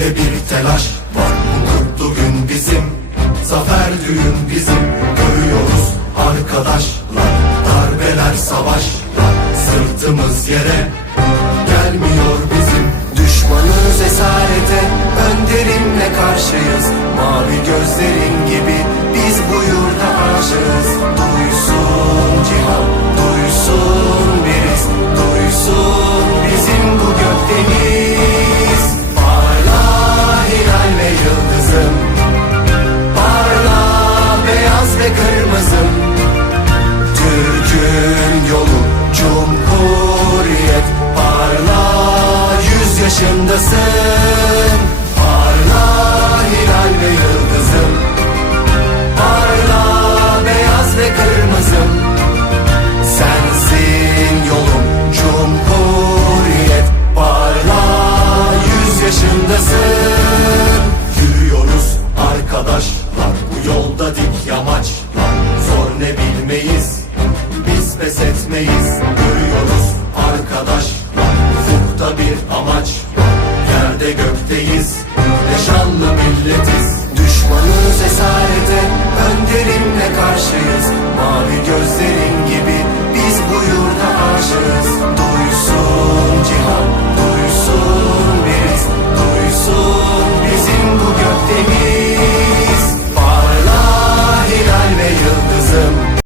içinde bir telaş var. Bu kutlu gün bizim Zafer düğün bizim. Görüyoruz arkadaşlar Darbeler savaşlar. Sırtımız yere Gelmiyor bizim. Düşmanız esarete Önderimle karşıyız. Mavi gözlerin gibi kırmızım Türk'ün yolu Cumhuriyet Parla yüz yaşındasın Bilmeyiz Biz pes etmeyiz. Görüyoruz arkadaşlar Ufukta bir amaç. Yerde gökteyiz. Yaşanlı milletiz